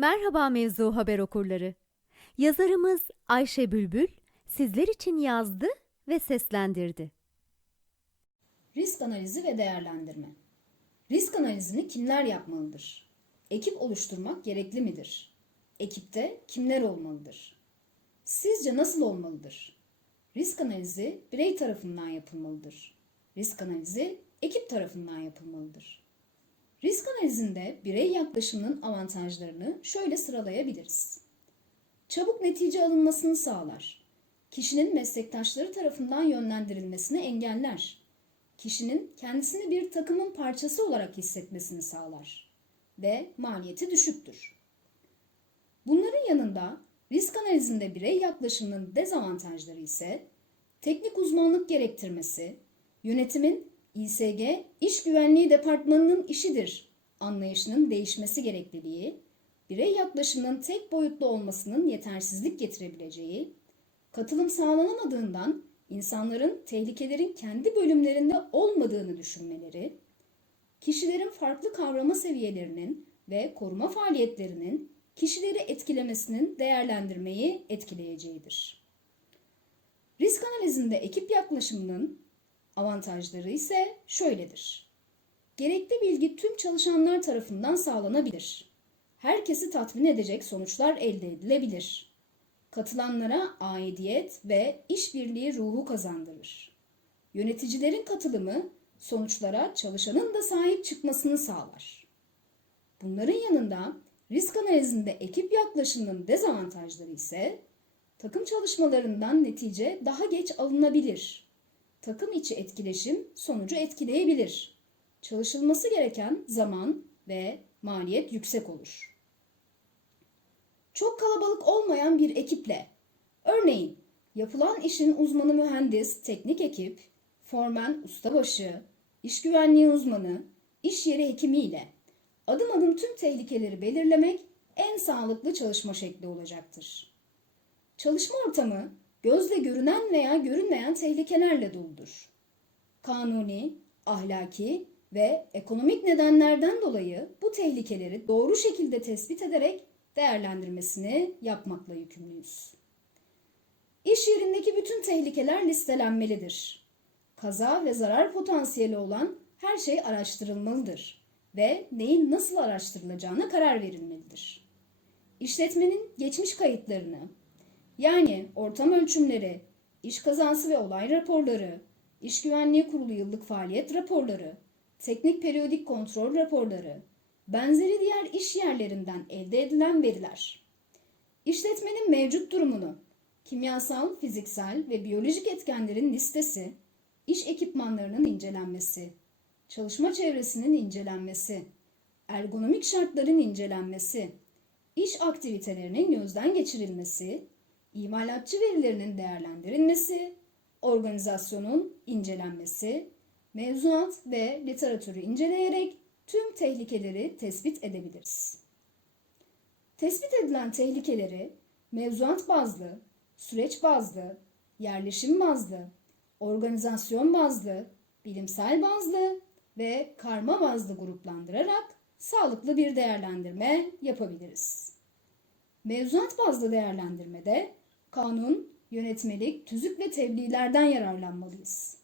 Merhaba mevzu haber okurları. Yazarımız Ayşe Bülbül sizler için yazdı ve seslendirdi. Risk analizi ve değerlendirme. Risk analizini kimler yapmalıdır? Ekip oluşturmak gerekli midir? Ekipte kimler olmalıdır? Sizce nasıl olmalıdır? Risk analizi birey tarafından yapılmalıdır. Risk analizi ekip tarafından yapılmalıdır. Risk analizinde birey yaklaşımının avantajlarını şöyle sıralayabiliriz. Çabuk netice alınmasını sağlar. Kişinin meslektaşları tarafından yönlendirilmesini engeller. Kişinin kendisini bir takımın parçası olarak hissetmesini sağlar ve maliyeti düşüktür. Bunların yanında risk analizinde birey yaklaşımının dezavantajları ise teknik uzmanlık gerektirmesi, yönetimin İSG İş Güvenliği Departmanı'nın işidir anlayışının değişmesi gerekliliği, birey yaklaşımının tek boyutlu olmasının yetersizlik getirebileceği, katılım sağlanamadığından insanların tehlikelerin kendi bölümlerinde olmadığını düşünmeleri, kişilerin farklı kavrama seviyelerinin ve koruma faaliyetlerinin kişileri etkilemesinin değerlendirmeyi etkileyeceğidir. Risk analizinde ekip yaklaşımının avantajları ise şöyledir. Gerekli bilgi tüm çalışanlar tarafından sağlanabilir. Herkesi tatmin edecek sonuçlar elde edilebilir. Katılanlara aidiyet ve işbirliği ruhu kazandırır. Yöneticilerin katılımı sonuçlara çalışanın da sahip çıkmasını sağlar. Bunların yanında risk analizinde ekip yaklaşımının dezavantajları ise takım çalışmalarından netice daha geç alınabilir. Takım içi etkileşim sonucu etkileyebilir. Çalışılması gereken zaman ve maliyet yüksek olur. Çok kalabalık olmayan bir ekiple, örneğin yapılan işin uzmanı mühendis, teknik ekip, formen, ustabaşı, iş güvenliği uzmanı, iş yeri hekimiyle adım adım tüm tehlikeleri belirlemek en sağlıklı çalışma şekli olacaktır. Çalışma ortamı gözle görünen veya görünmeyen tehlikelerle doludur. Kanuni, ahlaki ve ekonomik nedenlerden dolayı bu tehlikeleri doğru şekilde tespit ederek değerlendirmesini yapmakla yükümlüyüz. İş yerindeki bütün tehlikeler listelenmelidir. Kaza ve zarar potansiyeli olan her şey araştırılmalıdır ve neyin nasıl araştırılacağına karar verilmelidir. İşletmenin geçmiş kayıtlarını, yani ortam ölçümleri, iş kazası ve olay raporları, iş güvenliği kurulu yıllık faaliyet raporları, teknik periyodik kontrol raporları, benzeri diğer iş yerlerinden elde edilen veriler. İşletmenin mevcut durumunu, kimyasal, fiziksel ve biyolojik etkenlerin listesi, iş ekipmanlarının incelenmesi, çalışma çevresinin incelenmesi, ergonomik şartların incelenmesi, iş aktivitelerinin gözden geçirilmesi, imalatçı verilerinin değerlendirilmesi, organizasyonun incelenmesi, mevzuat ve literatürü inceleyerek tüm tehlikeleri tespit edebiliriz. Tespit edilen tehlikeleri mevzuat bazlı, süreç bazlı, yerleşim bazlı, organizasyon bazlı, bilimsel bazlı ve karma bazlı gruplandırarak sağlıklı bir değerlendirme yapabiliriz. Mevzuat bazlı değerlendirmede kanun, yönetmelik, tüzük ve tebliğlerden yararlanmalıyız.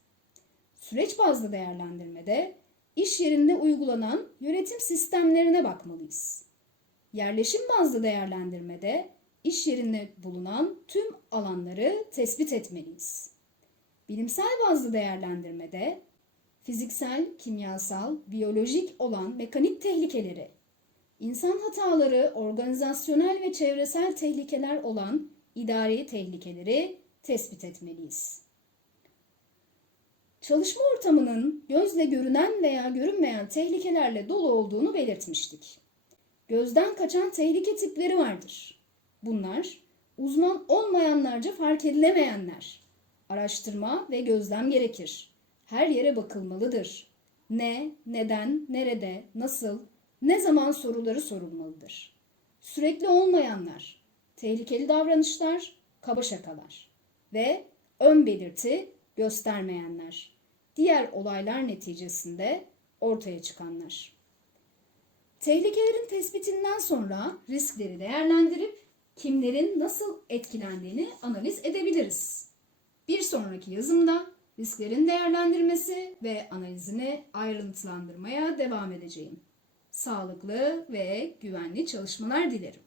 Süreç bazlı değerlendirmede iş yerinde uygulanan yönetim sistemlerine bakmalıyız. Yerleşim bazlı değerlendirmede iş yerinde bulunan tüm alanları tespit etmeliyiz. Bilimsel bazlı değerlendirmede fiziksel, kimyasal, biyolojik olan mekanik tehlikeleri, insan hataları, organizasyonel ve çevresel tehlikeler olan idari tehlikeleri tespit etmeliyiz. Çalışma ortamının gözle görünen veya görünmeyen tehlikelerle dolu olduğunu belirtmiştik. Gözden kaçan tehlike tipleri vardır. Bunlar uzman olmayanlarca fark edilemeyenler. Araştırma ve gözlem gerekir. Her yere bakılmalıdır. Ne, neden, nerede, nasıl, ne zaman soruları sorulmalıdır. Sürekli olmayanlar, tehlikeli davranışlar, kaba şakalar ve ön belirti göstermeyenler. Diğer olaylar neticesinde ortaya çıkanlar. Tehlikelerin tespitinden sonra riskleri değerlendirip kimlerin nasıl etkilendiğini analiz edebiliriz. Bir sonraki yazımda risklerin değerlendirmesi ve analizini ayrıntılandırmaya devam edeceğim. Sağlıklı ve güvenli çalışmalar dilerim.